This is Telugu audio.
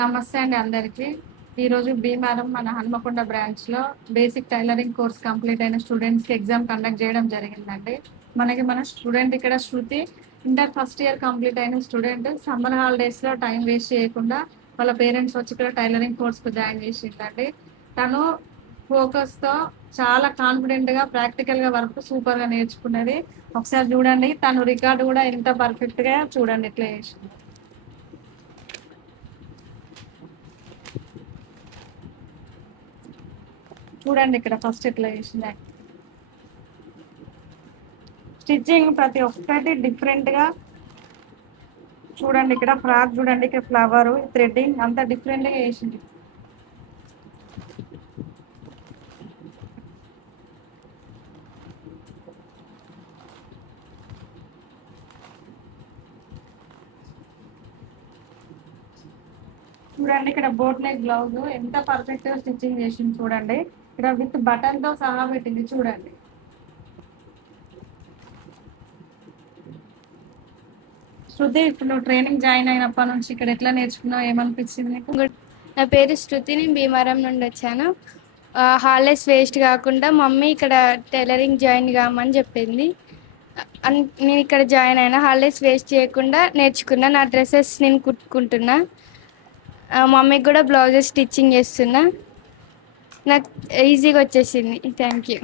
నమస్తే అండి అందరికీ. ఈరోజు భీమవరం మన హన్మకొండ బ్రాంచ్‌లో బేసిక్ టైలరింగ్ కోర్స్ కంప్లీట్ అయిన స్టూడెంట్స్‌కి ఎగ్జామ్ కండక్ట్ చేయడం జరిగిందండి. మన స్టూడెంట్ ఇక్కడ శృతి ఇంటర్ ఫస్ట్ ఇయర్ కంప్లీట్ అయిన స్టూడెంట్. సమ్మర్ హాలిడేస్‌లో టైం వేస్ట్ చేయకుండా వాళ్ళ పేరెంట్స్ వచ్చి ఇక్కడ టైలరింగ్ కోర్స్‌కి జాయిన్ చేసిందండి. తను ఫోకస్‌తో చాలా కాన్ఫిడెంట్‌గా ప్రాక్టికల్‌గా వర్క్ సూపర్‌గా నేర్చుకున్నది. ఒకసారి చూడండి తను రికార్డ్ కూడా ఎంత పర్ఫెక్ట్‌గా చూడండి ఎట్లా చేసిందో. చూడండి ఇక్కడ ఫస్ట్ ఎట్లా చేసింది. స్టిచ్చింగ్ ప్రతి ఒక్కటి డిఫరెంట్ గా చూడండి. ఇక్కడ ఫ్రాక్ చూడండి, ఇక్కడ ఫ్లవర్ థ్రెడ్డింగ్ అంతా డిఫరెంట్ గా వేసింది. చూడండి ఇక్కడ బోట్ నెక్ బ్లౌజ్ ఎంత పర్ఫెక్ట్ గా స్టిచ్చింగ్ చేసింది చూడండి. ఇక్కడ విత్ బటన్ తో సహా పెట్టింది చూడండి. శృతి, ఇప్పుడు నువ్వు ట్రైనింగ్ జాయిన్ అయినప్పటి నుంచి ఇక్కడ ఎట్లా నేర్చుకున్నావు, ఏమనిపించింది నీకు? నా పేరు శృతి, నేను భీమవరం నుండి వచ్చాను. హాలిడేస్ వేస్ట్ కాకుండా మమ్మీ ఇక్కడ టైలరింగ్ జాయిన్ కామని చెప్పింది. నేను ఇక్కడ జాయిన్ అయినా, హాలిడేస్ వేస్ట్ చేయకుండా నేర్చుకున్నా. నా డ్రెస్సెస్ నేను కుట్టుకుంటున్నా, మమ్మీకి కూడా బ్లౌజెస్ స్టిచ్చింగ్ చేస్తున్నా. నాకు ఈజీగా వచ్చేసింది. Thank you.